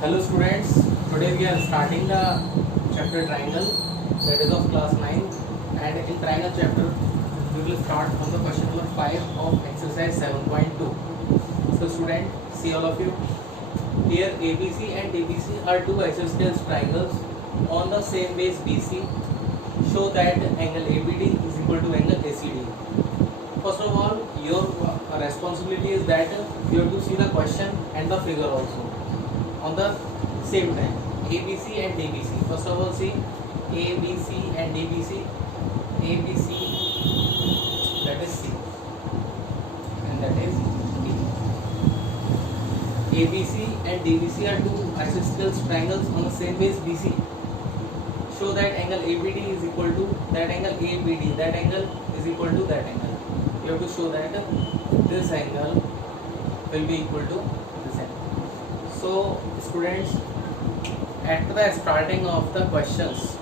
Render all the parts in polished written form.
Hello students, today we are starting the chapter triangle, that is of class 9, and in triangle chapter we will start from the question number 5 of exercise 7.2. So student, see all of you, here ABC and DBC are two isosceles triangles on the same base BC. Show that angle ABD is equal to angle ACD. First of all, your responsibility is that you have to see the question and the figure also on the same time. ABC and DBC. First of all, see ABC and DBC. ABC, that is C, and that is D. ABC and DBC are two isosceles triangles on the same base BC. Show that angle ABD is equal to that angle ABD. That angle is equal to that angle. You have to show that this angle will be equal to this angle. So students, at the starting of the questions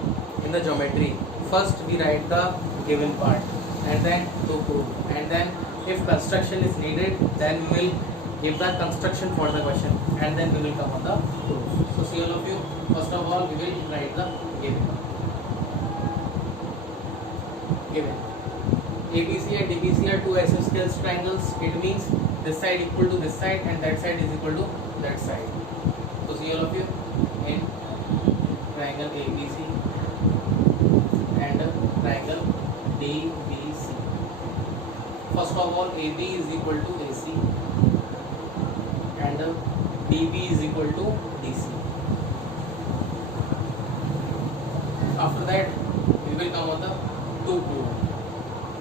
in the geometry, first we write the given part and then to prove, and then if construction is needed, then we will give the construction for the question and then we will come on the proof. So see all of you, first of all we will write the given. ABC and DBC are two isosceles triangles. It means this side equal to this side and that side is equal to that side. So see all of you, in triangle ABC and triangle DBC. First of all, AB is equal to AC and DB is equal to DC. After that, we will come on the to prove.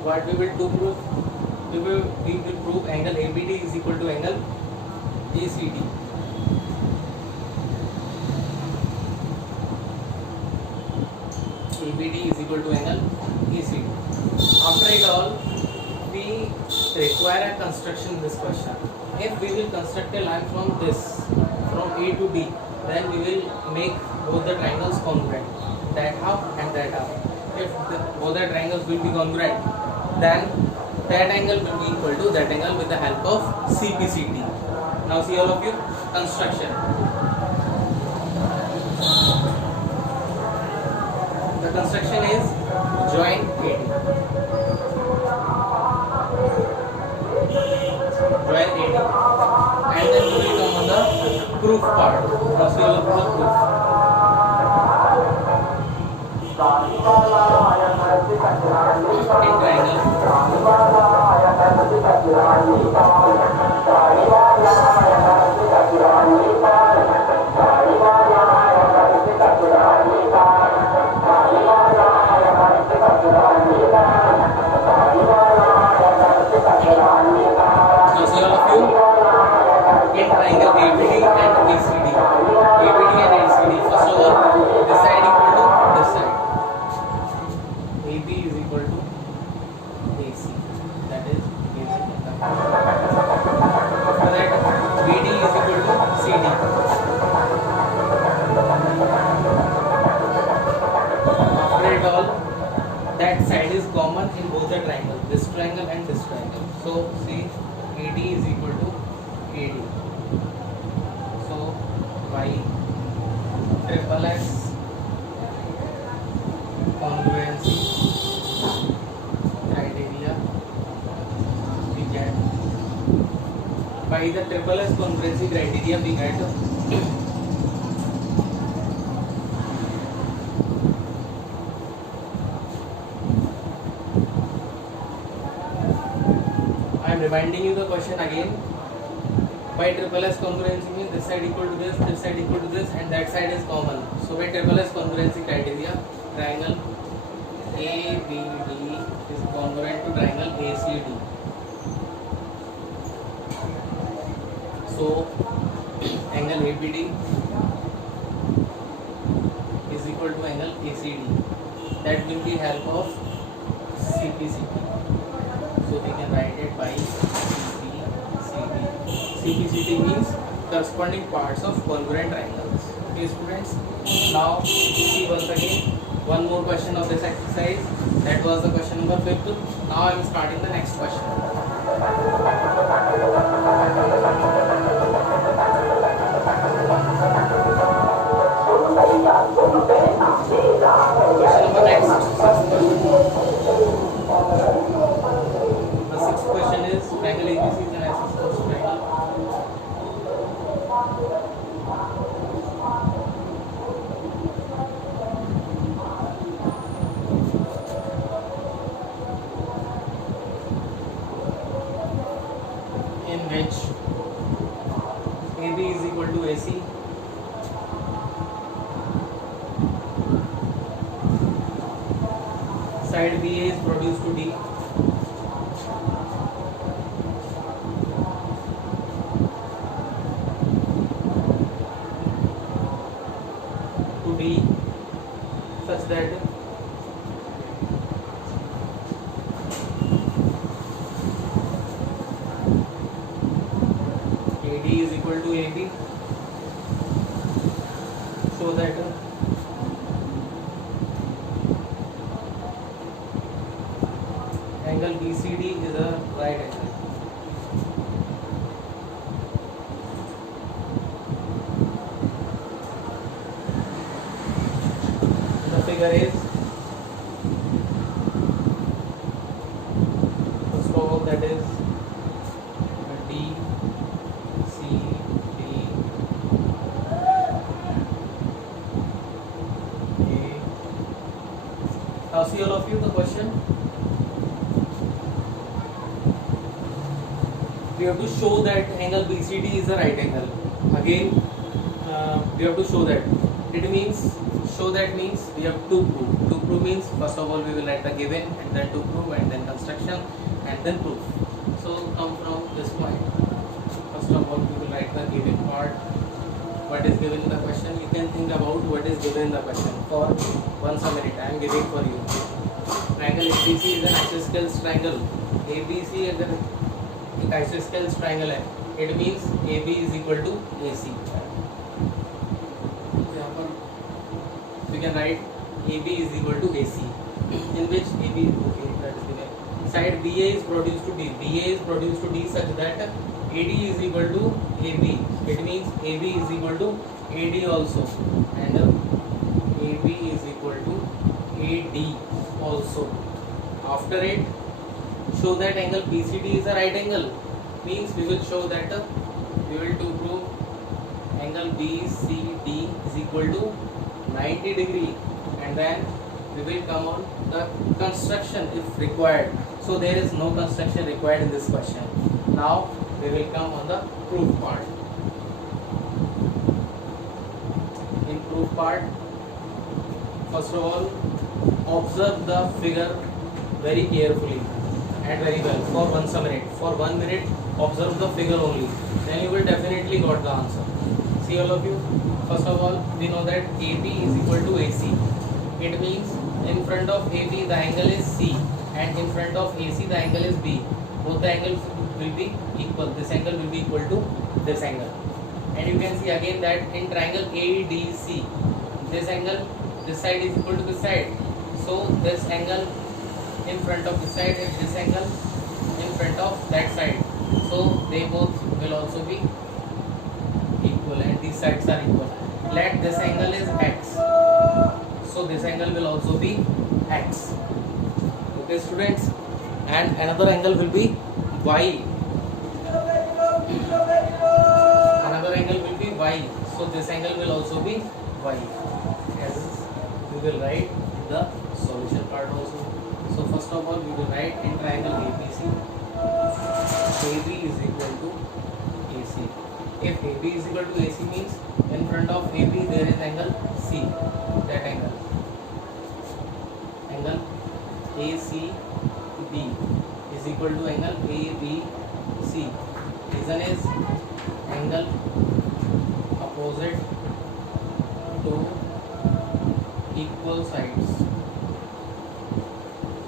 What we will do prove? We will prove angle ABD is equal to angle ACD. ABD is equal to angle ACD. After it all, we require a construction in this question. If we will construct a line from this, from A to D, then we will make both the triangles congruent, that half and that half. If both the triangles will be congruent, then that angle will be equal to that angle with the help of CPCT. Now see all of you, construction. The construction is join AD. Join AD. And then we will come on the proof part. Now see all of you, the proof. In triangle so see all of you, in triangle ABD and ACD. ABD and ACD. First of all, this side equal to this side. AB is equal to AC. That is given. After that, BD is equal to CD. After it all, that side is common in both the triangles, this triangle and this triangle. So see, AD is equal to AD. So by triple S congruency criteria, we get, by the triple S congruency criteria we get I am reminding you the question again. By triple S congruency means this side equal to this side equal to this, and that side is common. So by triple S congruency criteria, triangle ABD is congruent to triangle ACD. So angle ABD is equal to angle ACD. That will be help of CPCT. So we can write it by CPCT. CPCT means corresponding parts of congruent triangles. Okay students, now see once again one more question of this exercise. That was the question number 5. Now I am starting the next question. AB is equal to AC. Side BA is produced to D. To D such that AD is equal to AB. So that angle BCD is a right angle. The figure is, first of all, that is D, C, D, A. Now see all of you the question. We have to show that angle BCD is a right angle. Again, we have to show that. It means, show that means we have to prove. To prove means, first of all we will write the given, and then to prove, and then construction, and then proof. So come from this point. First of all we will write the given part. What is given in the question? You can think about what is given in the question. For once a minute, I am giving for you. Triangle ABC is an isosceles triangle. ABC is an isosceles triangle है. It means AB is equal to AC. We can write AB is equal to AC, in which AB is that is given. Side BA is produced to D. BA is produced to D such that AD is equal to AB. It means AB is equal to AD also, and AB is equal to AD also. After it, show that angle BCD is a right angle. Means we will show that we will to prove angle BCD is equal to 90 degree, and then we will come on the construction if required. So there is no construction required in this question. Now we will come on the proof part. In proof part, first of all, observe the figure very carefully and very well for once a minute. For 1 minute, observe the figure only. Then you will definitely got the answer. See all of you. First of all, we know that AB is equal to AC. It means in front of AB the angle is C, and in front of AC the angle is B. Both the angles will be equal. This angle will be equal to this angle. And you can see again that in triangle ADC, this angle, this side is equal to this side. So this angle in front of this side is this angle in front of that side. So they both will also be equal, and these sides are equal. Let this angle is X. So this angle will also be X. Okay students, and another angle will be Y. Another angle will be Y. So this angle will also be Y. As we will write the solution part also. So first of all we will write in triangle ABC, AB is equal to AC. If AB is equal to AC means in front of AB there is angle C. That angle ACB is equal to angle ABC. Reason is angle opposite to equal sides.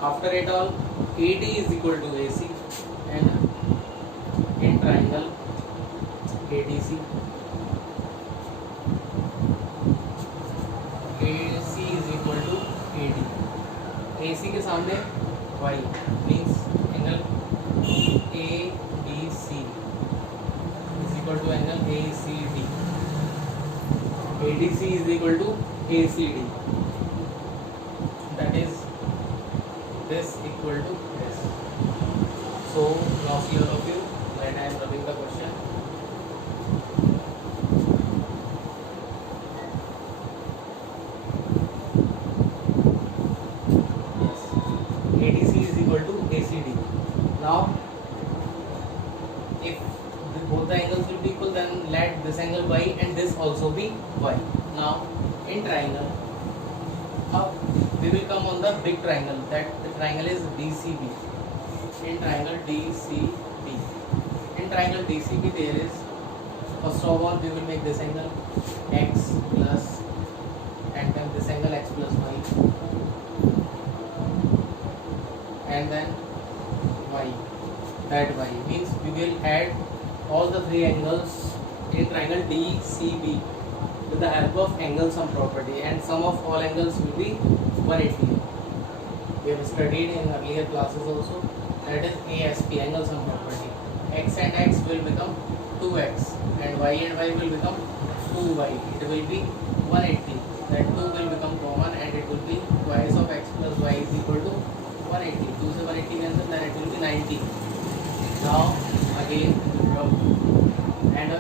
After it all, AD is equal to AC, and in triangle ADC, AC is equal to AD. AC के सामने Y means angle ABC is equal to angle ACD. ADC is equal to ACD. That is this equal to this. So now see all of you when I am rubbing the question. Yes, ADC is equal to ACD. Now if both the angles will be equal, then let this angle y and this also be y. Now in triangle, we will come on the big triangle, that the triangle is DCB. In triangle DCB, there is, first of all we will make this angle x plus, and then this angle x plus y, and then y. That y means we will add all the three angles in triangle DCB with the help of angle sum property, and sum of all angles will be 180. We have studied in earlier classes also, that is ASP, angle sum property. X and x will become 2x and y will become 2y. It will be 180. That 2 will become common and it will be twice of x plus y is equal to 180. 2 से 180 cancel, then it will be 90. Now again and